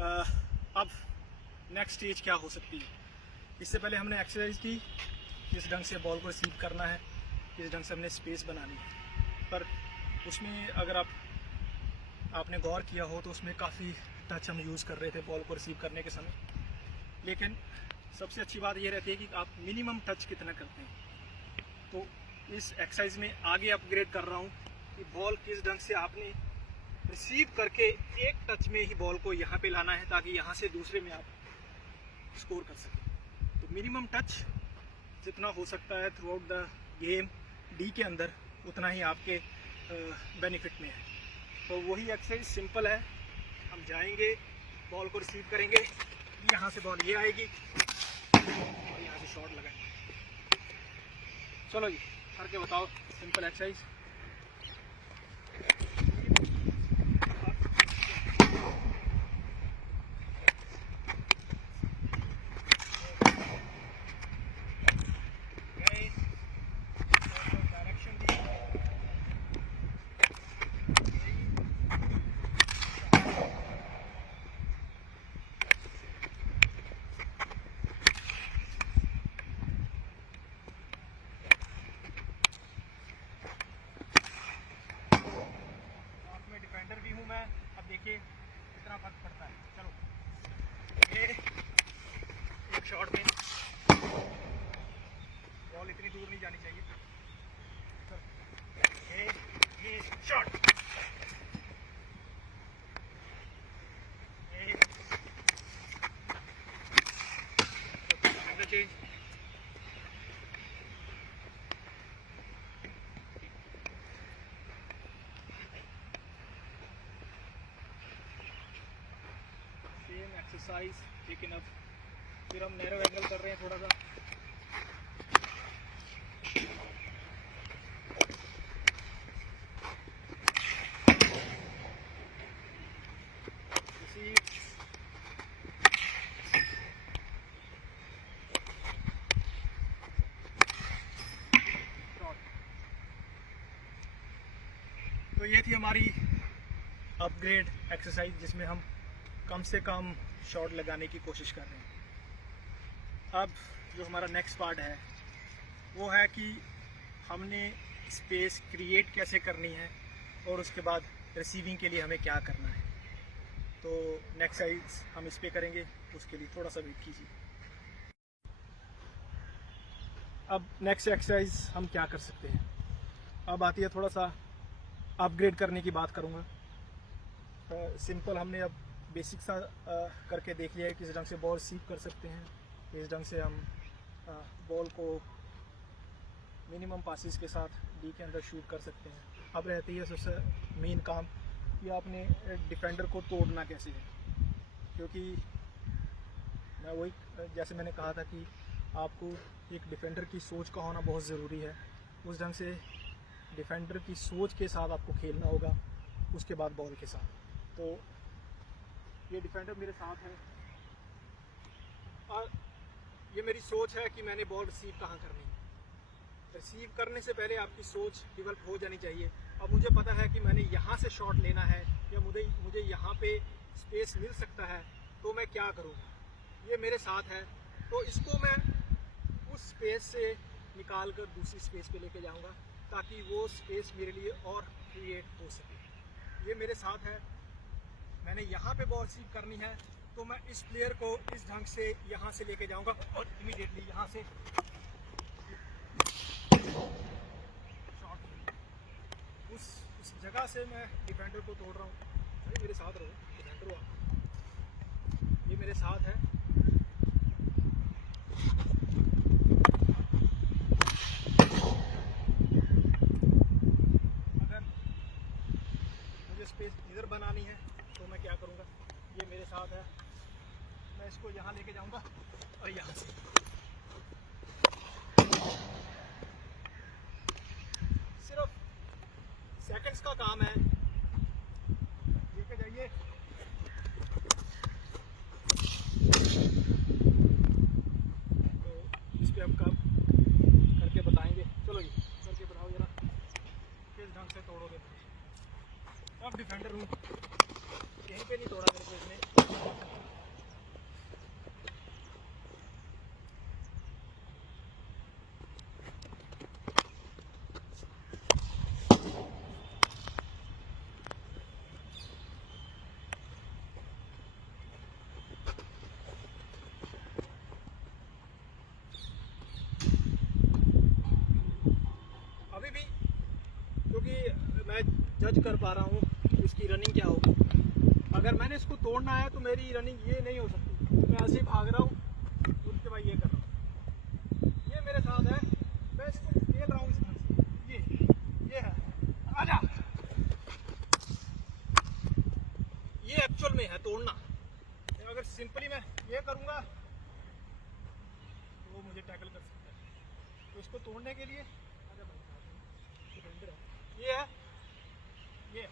अब next stage क्या हो सकती है। इससे पहले हमने एक्सरसाइज की, किस ढंग से बॉल को रिसीव करना है, किस ढंग से हमने स्पेस बनानी है, पर उसमें अगर आपने गौर किया हो तो उसमें काफ़ी टच हम यूज़ कर रहे थे बॉल को रिसीव करने के समय। लेकिन सबसे अच्छी बात ये रहती है कि आप मिनिमम टच कितना करते हैं। तो इस एक्सरसाइज में आगे अपग्रेड कर रहा हूँ कि बॉल किस ढंग से आपने रिसीव करके एक टच में ही बॉल को यहाँ पे लाना है, ताकि यहाँ से दूसरे में आप स्कोर कर सकें। तो मिनिमम टच जितना हो सकता है through out the game D के अंदर, उतना ही आपके बेनिफिट में है। तो वही एक्सरसाइज सिंपल है। हम जाएंगे, बॉल को रिसीव करेंगे, यहाँ से बॉल ये आएगी और यहाँ से शॉट लगाएंगे। चलो जी, करके बताओ सिंपल एक्सरसाइज। भी हूँ मैं, अब देखिए कितना फर्क पड़ता है। चलो, ये एक शॉट में बॉल इतनी दूर नहीं जानी चाहिए। ये शॉट, चेंज। एक्सरसाइज, लेकिन अब फिर हम नैरो एंगल कर रहे हैं थोड़ा सा। तो ये थी हमारी अपग्रेड एक्सरसाइज, जिसमें हम कम से कम शॉट लगाने की कोशिश कर रहे हैं। अब जो हमारा नेक्स्ट पार्ट है वो है कि हमने स्पेस क्रिएट कैसे करनी है और उसके बाद रिसीविंग के लिए हमें क्या करना है। तो नेक्स्ट एक्सरसाइज हम इस पे करेंगे, उसके लिए थोड़ा सा वेट कीजिए। अब नेक्स्ट एक्सरसाइज हम क्या कर सकते हैं। अब आती है थोड़ा सा अपग्रेड करने की बात करूँगा। सिंपल हमने अब बेसिक सा करके देख लिया है, किस ढंग से बॉल रिसीव कर सकते हैं, किस ढंग से हम बॉल को मिनिमम पासिस के साथ डी के अंदर शूट कर सकते हैं। अब रहती है सबसे मेन काम कि आपने डिफेंडर को तोड़ना कैसे है। क्योंकि मैं वही, जैसे मैंने कहा था कि आपको एक डिफेंडर की सोच का होना बहुत ज़रूरी है। उस ढंग से डिफेंडर की सोच के साथ आपको खेलना होगा, उसके बाद बॉल के साथ। तो ये डिफेंडर मेरे साथ है और ये मेरी सोच है कि मैंने बॉल रिसीव कहाँ करनी है। रिसीव करने से पहले आपकी सोच डेवलप हो जानी चाहिए। अब मुझे पता है कि मैंने यहाँ से शॉट लेना है या मुझे यहाँ पे स्पेस मिल सकता है, तो मैं क्या करूँगा। ये मेरे साथ है, तो इसको मैं उस स्पेस से निकाल कर दूसरी स्पेस पे लेके जाऊँगा, ताकि वो स्पेस मेरे लिए और क्रिएट हो सके। ये मेरे साथ है। मैंने यहाँ पे बॉल रिसीव करनी है, तो मैं इस प्लेयर को इस ढंग से यहाँ से लेके जाऊँगा और इमीडिएटली यहाँ से शॉट। उस जगह से मैं डिफेंडर को तोड़ रहा हूँ। अरे मेरे साथ रहो, डिफेंडर हो आप। ये मेरे साथ है। अगर मुझे स्पेस इधर बनानी है तो मैं क्या करूँगा, ये मेरे साथ है, मैं इसको यहाँ लेके जाऊँगा और यहाँ से सिर्फ सेकंड्स का काम है। लेके जाइए। तो इस पर हम काम करके बताएंगे। चलो जी, करके बताओ जरा किस ढंग से तोड़ोगे। अब डिफेंडर हूँ, यहीं पे नहीं तोड़ा मेरे को इसने। जज कर पा रहा हूँ इसकी रनिंग क्या होगी। अगर मैंने इसको तोड़ना है तो मेरी रनिंग ये नहीं हो सकती। मैं ऐसे ही भाग रहा हूँ, उसके बाद ये कर रहा हूँ, ये मेरे साथ है। मैं इसको खेल रहा हूँ इस ढंग से। ये है, आजा। ये एक्चुअल में है तोड़ना। अगर सिंपली मैं ये करूँगा तो वो मुझे टैकल कर सकता है। तो इसको तोड़ने के लिए ये है, ये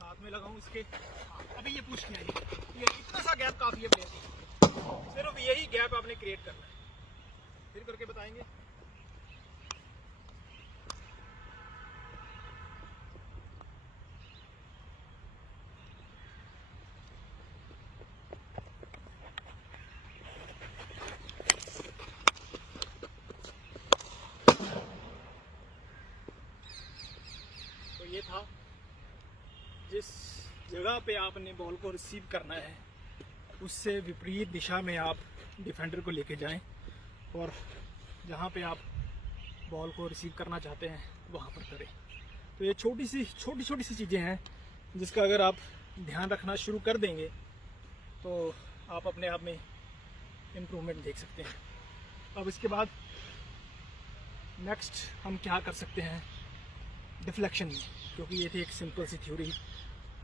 हाथ में लगाऊं इसके। अभी ये पुश किया, ये इतना सा गैप काफी है प्लेयर को। सिर्फ यही गैप आपने क्रिएट करना है, फिर करके बताएंगे। तो ये था, जिस जगह पे आपने बॉल को रिसीव करना है उससे विपरीत दिशा में आप डिफेंडर को लेके जाएं और जहाँ पे आप बॉल को रिसीव करना चाहते हैं वहाँ पर करें। तो ये छोटी छोटी सी चीज़ें हैं जिसका अगर आप ध्यान रखना शुरू कर देंगे तो आप अपने आप में इम्प्रूवमेंट देख सकते हैं। अब इसके बाद नेक्स्ट हम क्या कर सकते हैं डिफ्लेक्शन में, क्योंकि ये थी एक सिंपल सी थ्योरी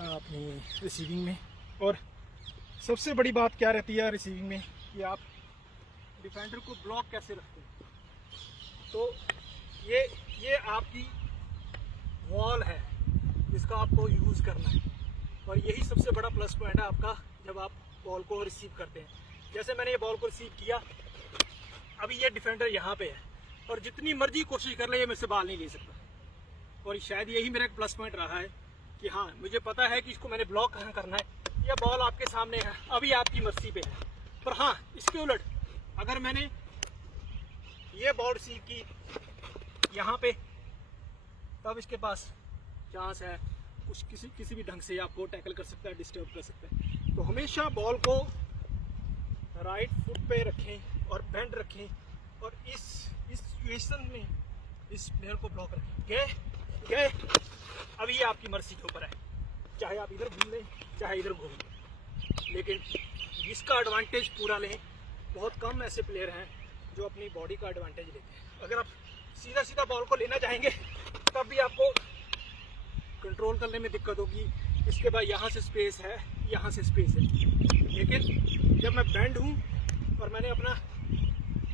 अपनी रिसीविंग में। और सबसे बड़ी बात क्या रहती है रिसीविंग में कि आप डिफेंडर को ब्लॉक कैसे रखते हैं। तो ये आपकी वॉल है जिसका आपको यूज़ करना है, और यही सबसे बड़ा प्लस पॉइंट है आपका जब आप बॉल को रिसीव करते हैं। जैसे मैंने ये बॉल को रिसीव किया, अभी ये डिफेंडर यहाँ पे है और जितनी मर्जी कोशिश कर ले ये मुझसे बॉल नहीं ले सकता। और शायद यही मेरा एक प्लस पॉइंट रहा है कि हाँ, मुझे पता है कि इसको मैंने ब्लॉक कहाँ करना है। यह बॉल आपके सामने है, अभी आपकी मर्जी पे है। पर हाँ, इसके उलट अगर मैंने ये बॉल रिसीव की यहाँ पे, तब इसके पास चांस है कुछ किसी भी ढंग से आपको टैकल कर सकता है, डिस्टर्ब कर सकता है। तो हमेशा बॉल को राइट फुट पे रखें और बेंड रखें और इस सिचुएशन में इस प्लेयर को ब्लॉक रखें। गए अभी ये आपकी मर्जी के ऊपर है, चाहे आप इधर घूम लें चाहे इधर घूम लें, लेकिन इसका एडवांटेज पूरा लें। बहुत कम ऐसे प्लेयर हैं जो अपनी बॉडी का एडवांटेज लेते हैं। अगर आप सीधा बॉल को लेना चाहेंगे तब भी आपको कंट्रोल करने में दिक्कत होगी। इसके बाद यहाँ से स्पेस है, यहाँ से स्पेस है, लेकिन जब मैं बैंड हूँ और मैंने अपना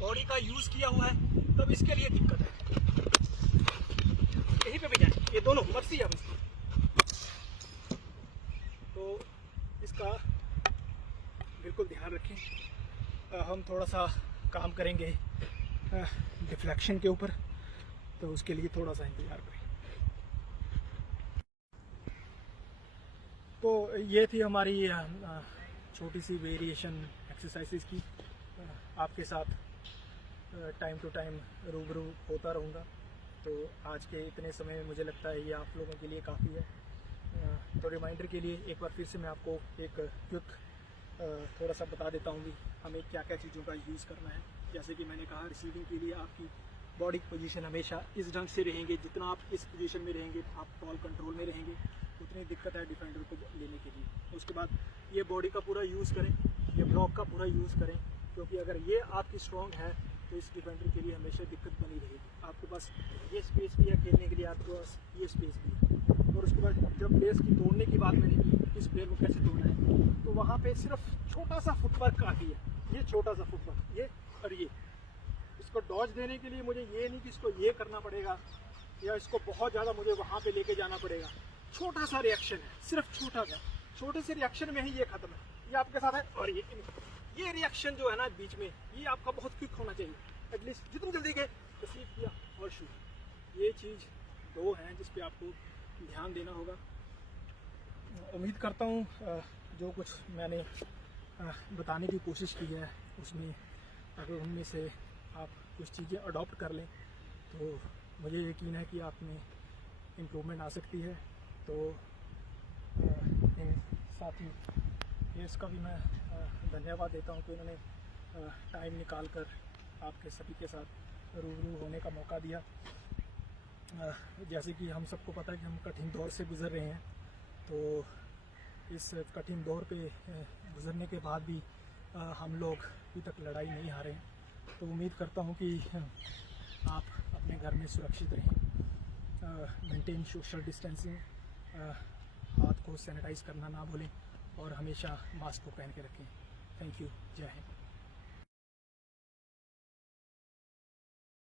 बॉडी का यूज़ किया हुआ है तब इसके लिए दिक्कत है। यहीं पे भी जाए, ये दोनों मर्जी है बस। तो इसका बिल्कुल ध्यान रखें। हम थोड़ा सा काम करेंगे डिफ्लेक्शन के ऊपर, तो उसके लिए थोड़ा सा इंतज़ार करें। तो ये थी हमारी छोटी सी वेरिएशन एक्सरसाइजेस की। आपके साथ टाइम टू टाइम रूबरू होता रहूँगा। तो आज के इतने समय में मुझे लगता है ये आप लोगों के लिए काफ़ी है। तो रिमाइंडर के लिए एक बार फिर से मैं आपको एक क्विक थोड़ा सा बता देता हूँ कि हमें क्या क्या चीज़ों का यूज़ करना है। जैसे कि मैंने कहा, रिसीविंग के लिए आपकी बॉडी की पोजीशन हमेशा इस ढंग से रहेंगे। जितना आप इस पोजीशन में रहेंगे आप बॉल कंट्रोल में रहेंगे, उतनी दिक्कत है डिफेंडर को लेने के लिए। उसके बाद ये बॉडी का पूरा यूज़ करें, ये ब्लॉक का पूरा यूज़ करें, क्योंकि अगर ये आपकी स्ट्रॉन्ग है तो इस डिफेंडर के लिए हमेशा दिक्कत बनी रहेगी। आपके पास ये स्पेस भी है खेलने के लिए, आपके पास ये स्पेस भी है। और उसके बाद जब प्लेयर्स की तोड़ने की बात मैंने की, इस प्लेयर को कैसे तोड़ना है, तो वहाँ पे सिर्फ छोटा सा फुटवर्क काफ़ी है। ये छोटा सा फुटवर्क, ये और ये, इसको डॉज देने के लिए मुझे ये नहीं कि इसको ये करना पड़ेगा या इसको बहुत ज़्यादा मुझे वहाँ पे लेके जाना पड़ेगा। छोटा सा रिएक्शन है, सिर्फ छोटा सा, छोटे से रिएक्शन में ही ये खत्म है। ये आपके साथ है। और ये रिएक्शन जो है ना बीच में, ये आपका बहुत क्विक होना चाहिए। एटलीस्ट जितनी जल्दी के रिसीव किया और शूट, ये चीज़ दो हैं जिस पे आपको ध्यान देना होगा। उम्मीद करता हूँ जो कुछ मैंने बताने की कोशिश की है उसमें अगर उनमें से आप कुछ चीज़ें अडॉप्ट कर लें तो मुझे यकीन है कि आप में इम्प्रूवमेंट आ सकती है। तो इन साथ ही इसका भी मैं धन्यवाद देता हूँ कि उन्होंने टाइम निकाल कर आपके सभी के साथ रूबरू होने का मौका दिया। जैसे कि हम सबको पता है कि हम कठिन दौर से गुज़र रहे हैं, तो इस कठिन दौर पे गुज़रने के बाद भी हम लोग अभी तक लड़ाई नहीं हारे हैं। तो उम्मीद करता हूँ कि आप अपने घर में सुरक्षित रहें, मेंटेन सोशल डिस्टेंसिंग, हाथ को सैनिटाइज करना ना भूलें और हमेशा मास्क को पहन के रखें। Thank you. जय हिंद।